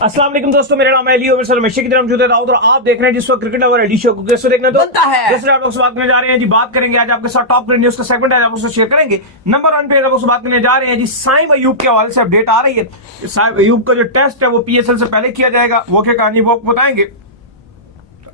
अस्सलाम वालेकुम दोस्तों, मेरा नाम है अली और हमेशा की तरह मौजूद है दाऊद और आप देख रहे हैं जिस वक्त क्रिकेट लवर एडी शो को कैसे देखना तो बनता है। दूसरे आप लोग से बात करने जा रहे हैं जी। बात करेंगे आज आपके साथ टॉप क्रिकेट न्यूज का सेगमेंट है, आप उससे शेयर करेंगे। नंबर 1 पे लोगों से बात करने जा रहे हैं जी, साइम अयूब के हवाले से अपडेट आ रही है। साइम अयूब का जो टेस्ट है वो पीएसएल से पहले किया जाएगा, वो क्या कहानी वो बताएंगे।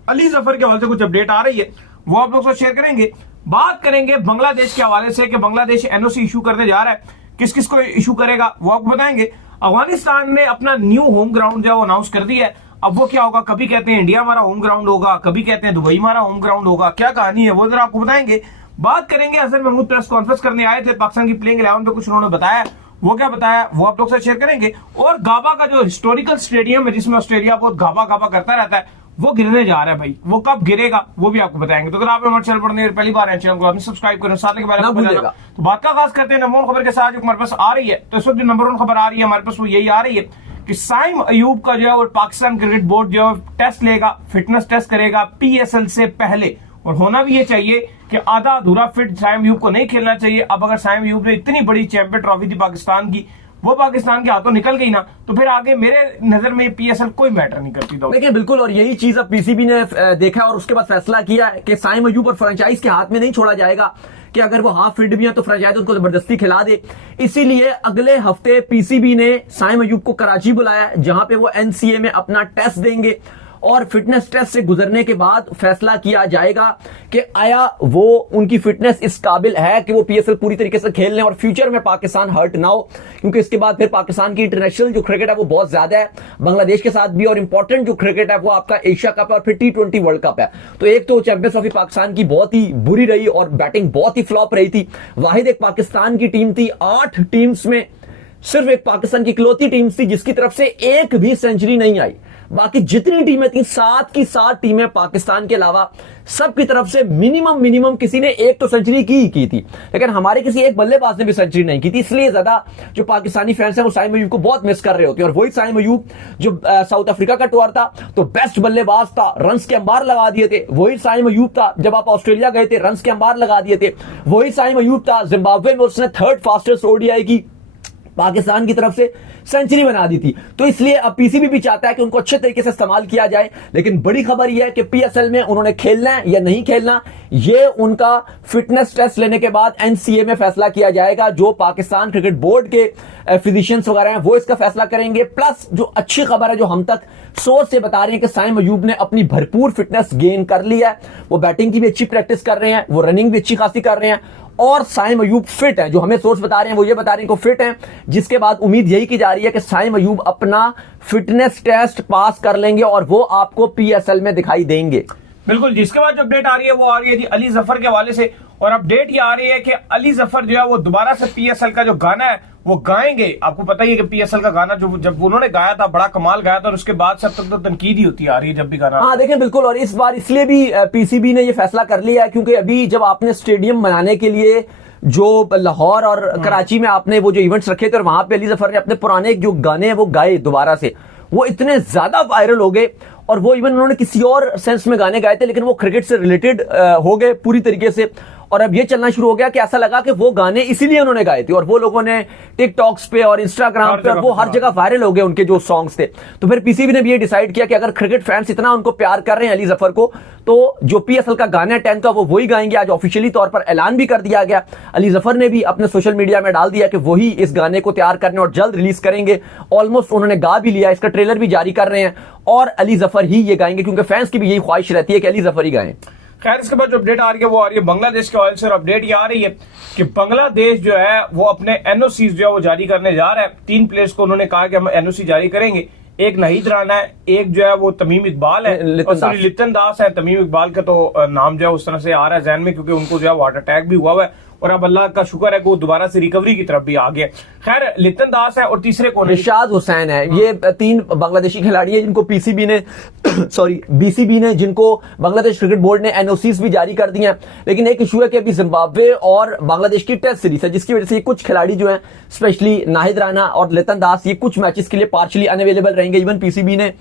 अली जफर के हवाले से कुछ अपडेट आ रही है, वो आप लोग से शेयर करेंगे। बात करेंगे बांग्लादेश के हवाले से कि बांग्लादेश एनओसी इशू करने जा रहा है, किस किस को इशू करेगा वो आपको बताएंगे। अफगानिस्तान ने अपना न्यू होम ग्राउंड जो अनाउंस कर दिया है, अब वो क्या होगा, कभी कहते हैं इंडिया हमारा होम ग्राउंड होगा, कभी कहते हैं दुबई हमारा होम ग्राउंड होगा, क्या कहानी है वो जरा आपको बताएंगे। बात करेंगे अजहर महमूद प्रेस कॉन्फ्रेंस करने आए थे पाकिस्तान की प्लेइंग 11 पे, कुछ उन्होंने बताया, वो क्या बताया वो आप लोग से शेयर करेंगे। और गाबा का जो हिस्टोरिकल स्टेडियम है जिसमें ऑस्ट्रेलिया बहुत गाबा गाबा करता रहता है, वो गिरने जा रहा है भाई, वो कब गिरेगा वो भी आपको बताएंगे। तो अगर आप हमारे चैनल पर पहली बार है, चैनल को सब्सक्राइब करें, साथ के बारे में तो बात का आगाज करते हैं नंबर 1 खबर के साथ जो हमारे पास आ रही है। तो इस वक्त जो नंबर 1 खबर आ रही है हमारे पास वो यही आ रही है कि साइम अयूब का जो है वो पाकिस्तान क्रिकेट बोर्ड जो है टेस्ट लेगा, फिटनेस टेस्ट करेगा पीएसएल से पहले। और होना भी ये चाहिए कि आधा अधूरा फिट साइम अयूब को नहीं खेलना चाहिए। अब अगर साइम अयूब ने इतनी बड़ी चैंपियन ट्रॉफी थी पाकिस्तान की, वो पाकिस्तान के हाथों निकल गई ना, तो फिर आगे मेरे नजर में पीएसएल कोई मैटर नहीं करती। देखिए बिल्कुल, और यही चीज अब पीसीबी ने देखा और उसके बाद फैसला किया है कि साइम अयूब और फ्रेंचाइज के हाथ में नहीं छोड़ा जाएगा कि अगर वो हाफ फिट भी है तो फ्रेंचाइज उनको जबरदस्ती खिला दे। इसीलिए अगले हफ्ते पीसीबी ने साइम अयूब को कराची बुलाया, जहां पे वो एनसीए में अपना टेस्ट देंगे और फिटनेस टेस्ट से गुजरने के बाद फैसला किया जाएगा कि आया वो उनकी फिटनेस इस काबिल है कि वो पीएसएल पूरी तरीके से खेल लें और फ्यूचर में पाकिस्तान हर्ट ना हो, क्योंकि इसके बाद फिर पाकिस्तान की इंटरनेशनल जो क्रिकेट है वो बहुत ज्यादा है बांग्लादेश के साथ भी, और इंपॉर्टेंट जो क्रिकेट है वो आपका एशिया कप है और फिर T20 वर्ल्ड कप है। तो एक तो चैंपियंस ट्रॉफी पाकिस्तान की बहुत ही बुरी रही और बैटिंग बहुत ही फ्लॉप रही थी। वाहिद एक पाकिस्तान की टीम थी, 8 टीम्स में सिर्फ एक पाकिस्तान की इकलौती टीम थी जिसकी तरफ से एक भी सेंचुरी नहीं आई। बाकी जितनी टीमें थी 7 की 7 टीमें पाकिस्तान के अलावा सबकी तरफ से मिनिमम किसी ने एक तो सेंचुरी की थी, लेकिन हमारे किसी एक बल्लेबाज ने भी सेंचुरी नहीं की थी। इसलिए ज्यादा जो पाकिस्तानी फैंस हैं वो साइम अयूब को बहुत मिस कर रहे होते हैं। और वही साइम अयूब जो साउथ अफ्रीका का टूर था तो बेस्ट बल्लेबाज था, रन्स के अंबार लगा दिए थे। वही साइम अयूब था जब आप ऑस्ट्रेलिया गए थे, रन्स के अंबार लगा दिए थे। वही साइम अयूब था जिम्बाब्वे में, उसने 3rd फास्टेस्ट ओडीआई की पाकिस्तान की तरफ से सेंचुरी बना दी थी। तो इसलिए अब पीसीबी भी चाहता है कि उनको अच्छे तरीके से इस्तेमाल किया जाए। लेकिन बड़ी खबर यह है कि पीएसएल में उन्होंने खेलना है या नहीं खेलना, यह उनका फिटनेस टेस्ट लेने के बाद एनसीए में फैसला किया जाएगा। जो पाकिस्तान क्रिकेट बोर्ड के फिजिशियंस वगैरह हैं वो इसका फैसला करेंगे। प्लस जो अच्छी खबर है जो हम तक सोर्स से बता रहे हैं कि साइम अयूब ने अपनी भरपूर फिटनेस गेन कर लिया है, वो बैटिंग की भी अच्छी प्रैक्टिस कर रहे हैं, वो रनिंग भी अच्छी खासी कर रहे हैं और साइम अयूब फिट है। जो हमें सोर्स बता रहे हैं वो ये बता रहे हैं कि फिट है, जिसके बाद उम्मीद यही की जा रही है कि साइम अयूब अपना फिटनेस टेस्ट पास कर लेंगे और वो आपको पीएसएल में दिखाई देंगे। बिल्कुल, जिसके बाद जो अपडेट आ रही है वो आ रही है जी अली जफर के हवाले से। और अपडेट ये आ रही है कि अली जफर जो है वो दोबारा से पीएसएल का जो गाना है वो गाएंगे। आपको पता ही है कि पीएसएल का गाना जो जब उन्होंने गाया था बड़ा कमाल गाया था, और उसके बाद से अब तक तो तनकीद ही होती आ रही है जब भी गाना। हाँ देखें बिल्कुल, और इस बार इसलिए भी पीसीबी ने ये फैसला कर लिया है क्योंकि अभी जब आपने स्टेडियम बनाने के लिए जो लाहौर और कराची में आपने वो जो इवेंट्स रखे थे और वहां पे अली जफर ने अपने पुराने जो गाने हैं वो गाए दोबारा से, वो इतने ज्यादा वायरल हो गए। और वो इवन उन्होंने किसी और सेंस में गाने गाए थे लेकिन वो क्रिकेट से रिलेटेड हो गए पूरी तरीके से। और अब ये चलना शुरू हो गया कि ऐसा लगा कि वो गाने इसीलिए उन्होंने गाए थे और वो लोगों ने टिकटॉक्स पे और इंस्टाग्राम पे और वो हर जगह वायरल हो गए उनके जो सॉन्ग्स थे। तो फिर पीसीबी ने भी ये डिसाइड किया कि अगर क्रिकेट फैंस इतना उनको प्यार कर रहे हैं अली जफर को, तो जो पीएसएल का गाना है 10 का वो वही गाएंगे। आज ऑफिशियली तौर पर ऐलान भी कर दिया गया, अली जफर ने भी अपने सोशल मीडिया में डाल दिया कि वही इस गाने को तैयार करने और जल्द रिलीज करेंगे। ऑलमोस्ट उन्होंने गा भी लिया, इसका ट्रेलर भी जारी कर रहे हैं और अली जफर ही ये गाएंगे क्योंकि फैंस की भी यही ख्वाहिश रहती है कि अली जफर ही गाएं। खैर, इसके बाद जो अपडेट आ रही है वो आ रही है बांग्लादेश के हवाले से। और अपडेट ये आ रही है कि बांग्लादेश जो है वो अपने एनओसी जो है वो जारी करने जा रहा है। 3 प्लेयर्स को उन्होंने कहा कि हम एनओसी जारी करेंगे। एक नाहिद राणा है, एक जो है वो तमीम इकबाल है, लितन दास है। तमीम इकबाल का तो नाम जो है उस तरह से आ रहा है जहन में क्योंकि उनको जो है हार्ट अटैक भी हुआ है और अब अल्लाह का शुक्र है कि वो दोबारा से रिकवरी की तरफ भी आ गया। खैर, लितन दास है और तीसरे कौन है? निशाद हुसैन है। ये 3 बांग्लादेशी खिलाड़ी है जिनको पीसीबी ने बीसीबी ने जिनको बांग्लादेश क्रिकेट बोर्ड ने एनओसीज भी जारी कर दिए हैं। लेकिन एक इशू है कि अभी जिम्बाब्वे और बांग्लादेश की टेस्ट सीरीज है जिसकी वजह से कुछ खिलाड़ी जो हैं स्पेशली नाहिद राणा और लितन दास ये कुछ मैचेस के लिए पार्शली अनअवेलेबल रहेंगे। इवन पीसीबी ने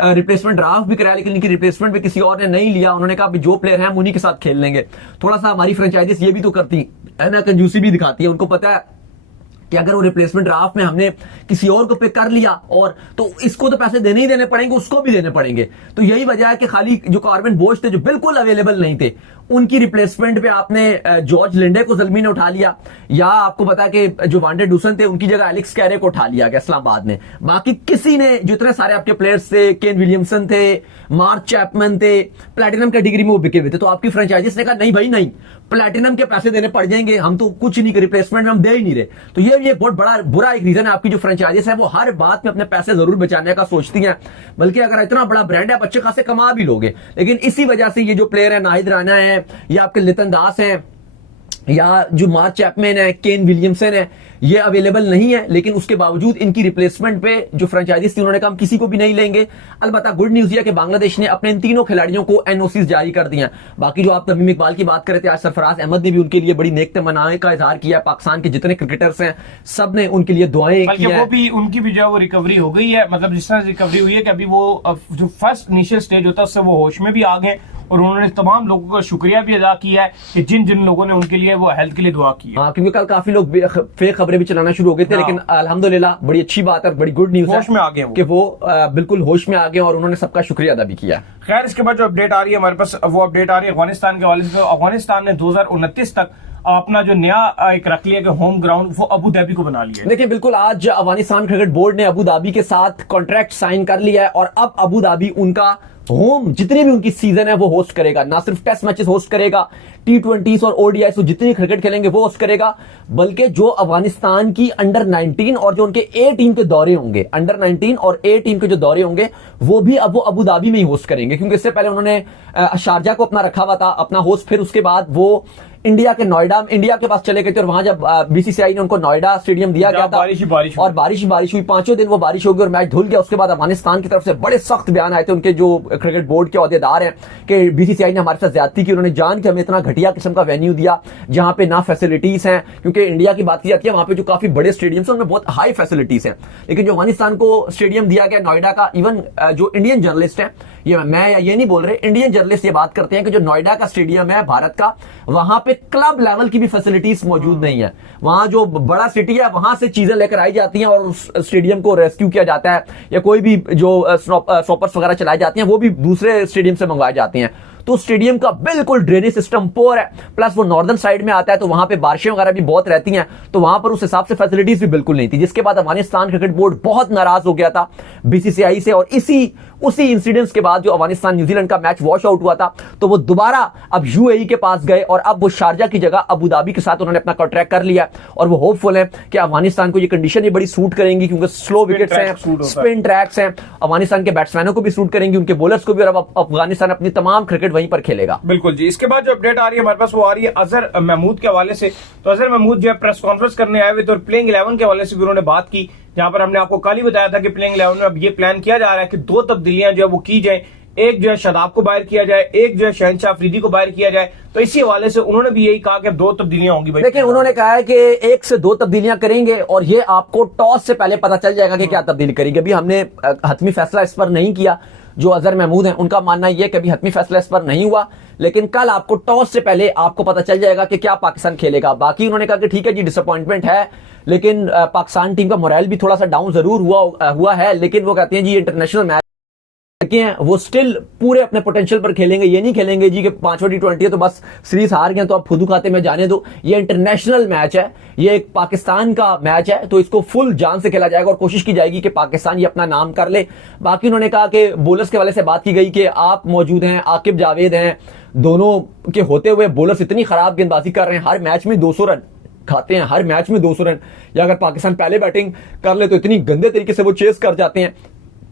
रिप्लेसमेंट ड्राफ्ट भी कराया लेकिन इनकी रिप्लेसमेंट भी किसी और ने नहीं लिया। उन्होंने कहा जो प्लेयर हैं हम उन्हीं के साथ खेल लेंगे। थोड़ा सा हमारी फ्रेंचाइजीज ये भी तो करती है ना, कंजूसी भी दिखाती है। उनको पता है कि अगर वो रिप्लेसमेंट ड्राफ्ट में हमने किसी और को पिक कर लिया और तो इसको तो पैसे देने ही देने पड़ेंगे, उसको भी देने पड़ेंगे। तो यही वजह है कि खाली जो कॉर्बिन बोश थे जो बिल्कुल अवेलेबल नहीं थे, उनकी रिप्लेसमेंट पे आपने जॉर्ज लिंडे को ज़ल्मी ने उठा लिया, या आपको पता है कि जो वांडे डूसन थे उनकी जगह एलेक्स कैरे को उठा लिया गया इस्लामाबाद ने। बाकी किसी ने, जो इतने सारे आपके प्लेयर्स थे, केन विलियमसन थे, मार्क चैपमैन थे, प्लैटिनम कैटेगरी में वो बिके हुए थे, तो आपकी फ्रेंचाइजीज ने कहा नहीं भाई नहीं, प्लैटिनम के पैसे देने पड़ जाएंगे, हम तो कुछ नहीं, रिप्लेसमेंट में हम दे ही नहीं रहे। तो ये बहुत बड़ा बुरा एक रीजन है। आपकी जो फ्रेंचाइजीज है वो हर बात में अपने पैसे जरूर बचाने का सोचती हैं, बल्कि अगर इतना बड़ा ब्रांड है आप अच्छे खासे कमा भी लोगे, लेकिन इसी वजह से ये जो प्लेयर है, नाहिद राना है या आपके लितन दास हैं या जो मार्क चैपमैन है, केन विलियमसन है, ये अवेलेबल नहीं है। लेकिन उसके बावजूद इनकी रिप्लेसमेंट पे जो फ्रेंचाइजीज थी उन्होंने कहा हम किसी को भी नहीं लेंगे। अलबत्ता गुड न्यूज है कि बांग्लादेश ने अपने इन तीनों खिलाड़ियों को एनओसीज जारी कर दिए हैं। बाकी जो आप तमीम इकबाल की बात कर रहे थे, आज सरफराज अहमद ने भी उनके लिए बड़ी नेक तमन्नाएं का इजहार किया। पाकिस्तान के जितने क्रिकेटर्स हैं सब ने उनके लिए दुआएं की हैं। वो भी उनकी भी जो है वो रिकवरी हो गई है, मतलब जिस तरह रिकवरी हुई है कि अभी वो जो फर्स्ट इनिशियल स्टेज होता है उससे वो होश में भी आ गए, और उन्होंने तमाम लोगों का शुक्रिया भी अदा किया है कि जिन जिन लोगों ने उनके लिए वो हेल्थ के लिए दुआ की है। हाँ, क्योंकि कल काफी लोग फेक खबरें भी चलाना शुरू हो गए थे, लेकिन अल्हम्दुलिल्लाह बड़ी अच्छी बात है, बड़ी गुड न्यूज है, होश में आ गए कि वो बिल्कुल होश में आ गए और उन्होंने सबका शुक्रिया अदा भी किया। खैर, इसके बाद जो अपडेट आ रही है हमारे पास, वो अपडेट आ रही है अफगानिस्तान के हवाले से। अफगानिस्तान ने 2029 तक अपना जो नया एक रख लिया कि होम ग्राउंड, वो अबू धाबी को बना लिया है। देखिए, बिल्कुल आज अफगानिस्तान क्रिकेट बोर्ड ने अबू धाबी के साथ कॉन्ट्रैक्ट साइन कर लिया है, और अब अबू धाबी उनका होम, जितनी भी उनकी सीजन है वो होस्ट करेगा। ना सिर्फ टेस्ट मैचेस होस्ट करेगा, T20s और ODIs, तो जितनी क्रिकेट खेलेंगे वो होस्ट करेगा, बल्कि जो अफगानिस्तान की अंडर 19 और जो उनके A टीम के दौरे होंगे, अंडर 19 और A टीम के जो दौरे होंगे वो भी अब वो अबू धाबी में ही होस्ट करेंगे, क्योंकि इससे पहले उन्होंने शारजा को अपना रखा हुआ था अपना होस्ट, फिर उसके बाद वो इंडिया के नोएडा, इंडिया के पास चले गए थे, और वहां जब BCCI ने उनको नोएडा स्टेडियम दिया गया था, बारिश हुई 5 दिन वो बारिश हो गई और मैच धुल गया। उसके बाद अफगानिस्तान की तरफ से बड़े सख्त बयान आए थे, उनके जो क्रिकेट बोर्ड के ओहदेदार हैं, कि BCCI ने हमारे साथ ज्यादती की, उन्होंने जान के हमें इतना घटिया किस्म का वेन्यू दिया जहां पे ना फैसिलिटीज हैं, क्योंकि इंडिया की बात की जाती है वहां पे जो काफी बड़े स्टेडियम्स हैं उनमें बहुत हाई फैसिलिटीज हैं, लेकिन जो अफगानिस्तान को स्टेडियम दिया गया नोएडा का, इवन जो इंडियन जर्नलिस्ट है, ये नहीं बोल रहे, इंडियन जर्नलिस्ट ये बात करते हैं कि जो नोएडा का स्टेडियम है भारत का, वहां पे क्लब लेवल की भी फैसिलिटीज मौजूद नहीं है। वहां जो बड़ा सिटी है वहां से चीजें लेकर आई जाती हैं और उस स्टेडियम को रेस्क्यू किया जाता है, या कोई भी जो स्नॉपर्स वगैरह चलाई जाती हैं वो भी दूसरे स्टेडियम से मंगवाई जाती हैं। तो स्टेडियम का बिल्कुल ड्रेनेज सिस्टम पोर है, प्लस वो नॉर्दर्न साइड में आता है, तो वहां पे बारिशें वगैरह भी बहुत रहती हैं, तो वहां पर उस हिसाब से फैसिलिटीज भी बिल्कुल नहीं थी, जिसके बाद अफगानिस्तान क्रिकेट बोर्ड बहुत नाराज हो गया था BCCI से, और उसी इंसिडेंट्स के बाद जो अफगानिस्तान न्यूजीलैंड का मैच वॉश आउट हुआ था, तो वो दोबारा अब UAE के पास गए, और अब वो शारजा की जगह अबू धाबी के साथ उन्होंने अपना कॉन्ट्रैक्ट कर लिया, और वो होपफुल है कि अफगानिस्तान को ये कंडीशन ये बड़ी सूट करेंगी, क्योंकि स्लो विकेट्स हैं, स्पिन ट्रैक्स हैं, अफगानिस्तान के बैट्समैनों को भी सूट करेंगी, उनके बॉलर्स को भी, और अब अफगानिस्तान अपनी तमाम क्रिकेट वहीं पर खेलेगा। बिल्कुल जी। इसके बाद जो अपडेट आ रही है हमारे पास, वो आ रही है अजहर महमूद के हवाले से। तो अजहर महमूद जो है प्रेस कॉन्फ्रेंस करने आए हुए थे, और प्लेइंग 11 के हवाले से भी उन्होंने बात की, जहां पर हमने आपको कल ही बताया था कि प्लेइंग 11 में अब ये प्लान किया जा रहा है कि 2 तब्दीलियां जो है वो की जाए, एक जो है शादाब को बाहर किया जाए, एक जो है शहनशाह अफरीदी को बाहर किया जाए। तो इसी हवाले से उन्होंने भी यही कहा कि 2 तब्दीलियां होंगी भाई। लेकिन उन्होंने कहा है कि 1 से 2 तब्दीलियां करेंगे, और ये आपको टॉस से पहले पता चल जाएगा कि क्या तब्दीली करेंगे। अभी हमने हतमी फैसला इस पर नहीं किया। जो अजहर महमूद हैं उनका मानना यह है कि अभी हतमी फैसला इस पर नहीं हुआ, लेकिन कल आपको टॉस से पहले आपको पता चल जाएगा कि क्या पाकिस्तान खेलेगा। बाकी उन्होंने कहा कि ठीक है जी, डिसअपॉइंटमेंट है, लेकिन पाकिस्तान टीम का मोरल भी थोड़ा सा डाउन जरूर हुआ है, लेकिन वो कहते हैं जी इंटरनेशनल मैच हैं, वो स्टिल पूरे अपने पोटेंशियल पर खेलेंगे। ये नहीं खेलेंगे जी कि 5वां T20 है तो बस सीरीज हार गए तो आप खुदू खाते में जाने दो। ये इंटरनेशनल मैच है, ये एक पाकिस्तान का मैच है, तो इसको फुल जान से खेला जाएगा और कोशिश की जाएगी कि पाकिस्तान ये अपना नाम कर ले। बाकी उन्होंने कहा कि बॉलर्स के हवाले से बात की गई कि आप मौजूद हैं, आकिब जावेद हैं, दोनों के होते हुए बॉलर्स इतनी खराब गेंदबाजी कर रहे हैं, हर मैच में 200 रन खाते हैं, हर मैच में 200 रन, या अगर पाकिस्तान पहले बैटिंग कर ले तो इतनी गंदे तरीके से वो चेस कर जाते हैं।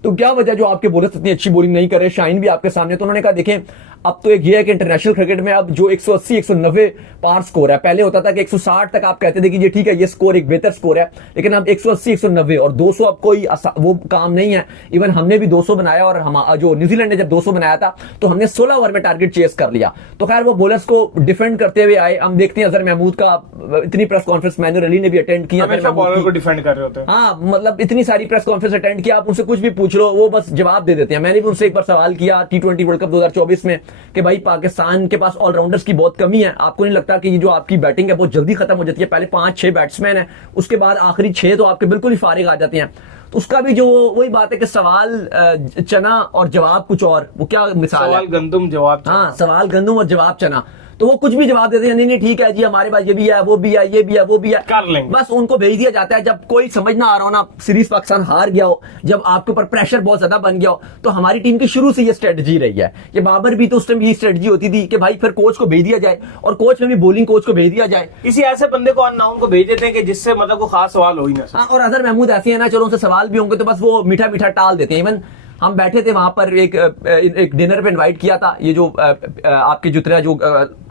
तो क्या वजह जो आपके बॉलर्स इतनी अच्छी बॉलिंग नहीं कर रहे, शाइन भी आपके सामने। तो उन्होंने कहा देखें, अब तो एक ये है कि इंटरनेशनल क्रिकेट में अब जो 180-190 पार स्कोर है, पहले होता था कि 160 तक आप कहते थे कि ये ठीक है, ये स्कोर एक बेहतर स्कोर है, लेकिन अब 180-190 और 200 अब कोई वो काम नहीं है। इवन हमने भी 200 बनाया, और हम जो न्यूजीलैंड ने जब 200 बनाया था तो हमने 16 ओवर में टारगेट चेस कर लिया। तो खैर वो बॉलर्स को डिफेंड करते हुए आए। हम देखते हैं अजहर महमूद का इतनी प्रेस कॉन्फ्रेंस मैनुअल अली ने भी अटेंड किया, बॉलर को डिफेंड कर रहे होते हैं। हाँ, मतलब इतनी सारी प्रेस कॉन्फ्रेंस अटेंड किया, आप उनसे कुछ भी पूछ लो, वो बस जवाब दे देते हैं। मैंने भी उनसे एक बार सवाल किया T20 वर्ल्ड कप 2024 में कि भाई पाकिस्तान के पास ऑलराउंडर्स की बहुत कमी है, आपको नहीं लगता कि ये जो आपकी बैटिंग है बहुत जल्दी खत्म हो जाती है? पहले 5-6 बैट्समैन है, उसके बाद आखिरी 6 तो आपके बिल्कुल ही फारिग आ जाते हैं। तो उसका भी जो वही बात है कि सवाल चना और जवाब कुछ और, वो क्या मिसाल है? सवाल गंदुम जवाब चना। हाँ, सवाल गंदुम और जवाब चना। तो वो कुछ भी जवाब देते हैं, नहीं नहीं ठीक है जी, हमारे पास ये भी है, वो भी है, ये भी है, वो भी है, कर लेंगे। बस उनको भेज दिया जाता है। जब कोई समझ ना आ रहा हो ना, सीरीज पाकिस्तान हार गया हो, जब आपके ऊपर प्रेशर बहुत ज्यादा बन गया हो, तो हमारी टीम की शुरू से ये स्ट्रेटजी रही है। ये बाबर भी तो उस टाइम ये स्ट्रेटजी होती थी कि भाई फिर कोच को भेज दिया जाए, और कोच में भी बॉलिंग कोच को भेज दिया जाए। किसी ऐसे बंदे को अननाउन को भेज देते हैं कि जिससे मतलब कोई खास सवाल हो ही ना। हाँ, और अजहर महमूद ऐसे है ना, चलो उनसे सवाल भी होंगे तो बस वो मीठा मीठा टाल देते हैं। इवन हम बैठे थे वहां पर एक डिनर पे इनवाइट किया था, ये जो आपके जितना जो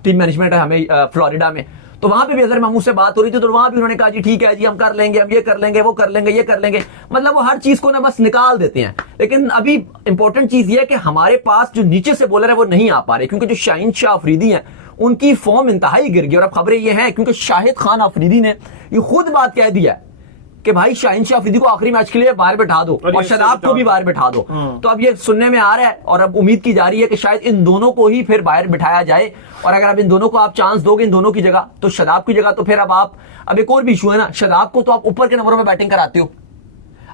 टीम मैनेजमेंट है हमें फ्लोरिडा में, तो वहां पे भी अजहर महमूद से बात हो रही थी, तो वहां भी उन्होंने कहा जी ठीक है जी, हम कर लेंगे, हम ये कर लेंगे, वो कर लेंगे, ये कर लेंगे। मतलब वो हर चीज को ना बस निकाल देते हैं। लेकिन अभी इंपॉर्टेंट चीज ये है कि हमारे पास जो नीचे से बॉलर है वो नहीं आ पा रहे, क्योंकि जो शाहीन शाह अफरीदी हैं उनकी फॉर्म इंतहाई गिर गई। और अब खबरें ये हैं क्योंकि शाहिद खान अफरीदी ने ये खुद बात कह दी है कि भाई शाहीन शाह अफरीदी को आखिरी मैच के लिए बाहर बैठा दो और शदाब को भी बाहर बैठा दो। तो अब ये सुनने में आ रहा है और अब उम्मीद की जा रही है कि शायद इन दोनों को ही फिर बाहर बिठाया जाए। और अगर अब इन दोनों को आप चांस दोगे, इन दोनों की जगह, तो शदाब की जगह, तो फिर अब एक और भी इशू है ना, शदाब को तो आप ऊपर के नंबरों में बैटिंग कराते हो।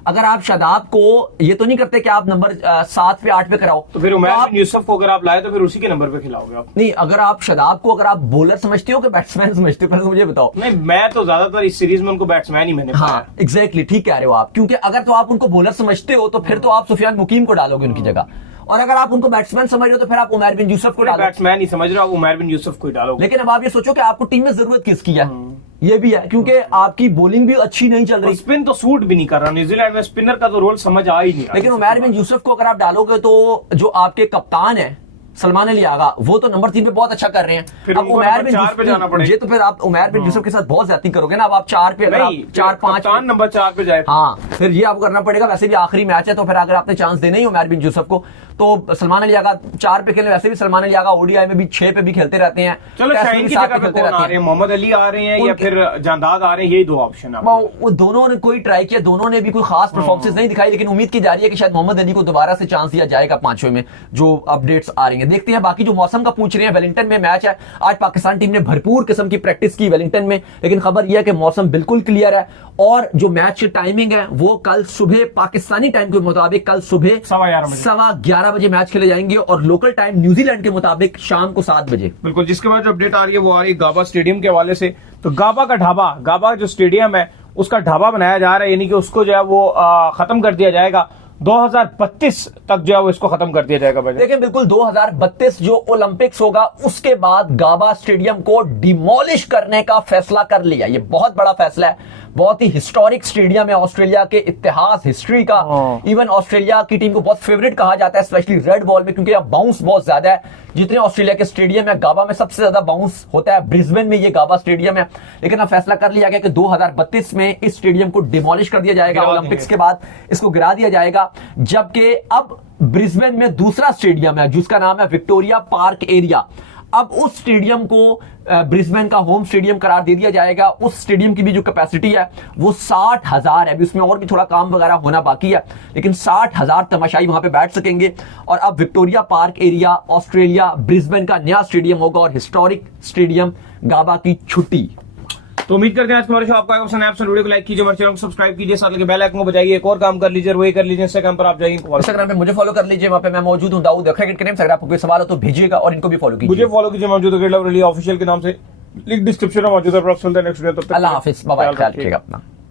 अगर आप शदाब को ये तो नहीं करते कि आप नंबर 7 पे 8 पे कराओ, तो फिर उमैर बिन यूसुफ को अगर आप लाए तो फिर उसी के नंबर पे खिलाओगे आप? नहीं, अगर आप शदाब को अगर आप बॉलर समझते हो कि बैट्समैन समझते हो, पहले तो मुझे बताओ। नहीं, मैं तो ज्यादातर इस सीरीज में उनको बैट्समैन ही मैंने हाँ, एग्जैक्टली ठीक कह रहे हो आप, क्योंकि अगर तो आप उनको बॉलर समझते हो तो फिर तो आप सुफियान मुकीम को डालोगे उनकी जगह, और अगर आप उनको बैट्समैन समझ रहे हो तो फिर आप उमैर बिन यूसुफ को डालोगे। बैट्समैन ही समझ रहे हो, आप उमैर बिन यूसुफ को डालोगे। लेकिन अब आप ये सोचो कि आपको टीम में जरूरत किसकी है, ये भी है, क्योंकि आपकी बॉलिंग भी अच्छी नहीं चल रही, स्पिन तो सूट भी नहीं कर रहा न्यूजीलैंड में, स्पिनर का तो रोल समझ आ ही नहीं रहा। लेकिन उमैर बिन यूसुफ को अगर आप डालोगे तो जो आपके कप्तान है सलमान अली आगा, वो तो नंबर 3 पे बहुत अच्छा कर रहे हैं। फिर अब उमैर बिन 4 पे जाना पड़ेगा, ये तो फिर आप उमैर बिन यूसुफ के साथ बहुत ज्यादती करोगे ना। अब आप 4 पे, 4-5 नंबर 4 पे जाए, हाँ, फिर ये आपको करना पड़ेगा। वैसे भी आखिरी मैच है, तो फिर अगर आपने चांस देना ही उमैर बिन यूसुफ को, तो सलमान अली आगा 4 पे खेले। वैसे भी सलमान अली आगा ओडीआई में भी 6 पे भी खेलते रहते हैं। चलो शाहीन की जगह पे कौन आ रहे हैं? मोहम्मद अली आ रहे हैं या फिर जांदाद आ रहे हैं? यही दो ऑप्शन है। वो दोनों ने कोई ट्राई किया, दोनों ने भी कोई खास परफॉर्मेंस नहीं दिखाई, लेकिन उम्मीद की जा रही है कि शायद मोहम्मद अली को दोबारा से चांस दिया जाएगा 5वें में, जो अपडेट्स आ रही हैं। देखते हैं। बाकी जो मौसम का पूछ रहे हैं, वेलिंगटन में मैच है आज, पाकिस्तान टीम ने भरपूर किस्म की प्रैक्टिस की वेलिंगटन में, लेकिन खबर यह है कि मौसम बिल्कुल क्लियर है और जो मैच की टाइमिंग है वो कल सुबह पाकिस्तानी टाइम के मुताबिक कल सुबह 11:15 बजे मैच खेले जाएंगे, और लोकल टाइम न्यूजीलैंड के मुताबिक शाम को 7 बजे। बिल्कुल। जिसके बाद जो अपडेट आ रही है वो आ रही है गाबा स्टेडियम के हवाले से। तो गाबा का ढाबा, गाबा जो स्टेडियम है उसका ढाबा बनाया जा रहा है, यानी कि उसको जो है वो खत्म कर दिया जाएगा 2032 तक, जो है वो इसको खत्म कर दिया जाएगा। देखिए, बिल्कुल 2032 जो ओलंपिक्स होगा उसके बाद गाबा स्टेडियम को डिमोलिश करने का फैसला कर लिया। ये बहुत बड़ा फैसला है, बहुत ही हिस्टोरिक स्टेडियम है ऑस्ट्रेलिया के इतिहास हिस्ट्री का। इवन ऑस्ट्रेलिया की टीम को बहुत फेवरेट कहा जाता है, स्पेशली रेड बॉल में, क्योंकि यहाँ बाउंस बहुत ज्यादा है। जितने ऑस्ट्रेलिया के स्टेडियम है, गाबा में सबसे ज्यादा बाउंस होता है। ब्रिस्बेन में ये गाबा स्टेडियम है, लेकिन अब फैसला कर लिया गया कि 2032 में इस स्टेडियम को डिमोलिश कर दिया जाएगा। ओलंपिक्स के बाद इसको गिरा दिया जाएगा, जबकि अब ब्रिस्बेन में दूसरा स्टेडियम है जिसका नाम है विक्टोरिया पार्क एरिया। अब उस स्टेडियम को ब्रिस्बेन का होम स्टेडियम करार दे दिया जाएगा। उस स्टेडियम की भी जो कैपेसिटी है वो 60,000 है। अभी उसमें और भी थोड़ा काम वगैरह होना बाकी है, लेकिन 60,000 तमाशाई वहां पे बैठ सकेंगे। और अब Victoria park area Australia Brisbane का नया स्टेडियम होगा, और हिस्टोरिक स्टेडियम गाबा की छुट्टी। तो उम्मीद करते हैं आज हमारे शो आपका पसंद है। वीडियो को लाइक कीजिए, हमारे चैनल को सब्सक्राइब कीजिए, साथ में बेल आइकन को बजाइए। एक और काम कर लीजिए, वही कर लीजिए, इंस्टाग्राम पर आप जाइए, इंस्टाग्राम पे मुझे फॉलो कर लीजिए, वहां पे मैं मौजूद हूं, दाऊद क्रिकेट के नेम से। अगर आपको कोई सवाल हो तो भेजिएगा, और इनको भी फॉलो कीजिए। मुझे फॉलो कीजिए, मौजूद है ऑफिशियल के नाम से, लिंक डिस्क्रिप्शन में मौजूद है। नेक्स्ट वीडियो, तब तक अल्लाह हाफिज, बाय बाय, ख्याल रखिएगा अपना।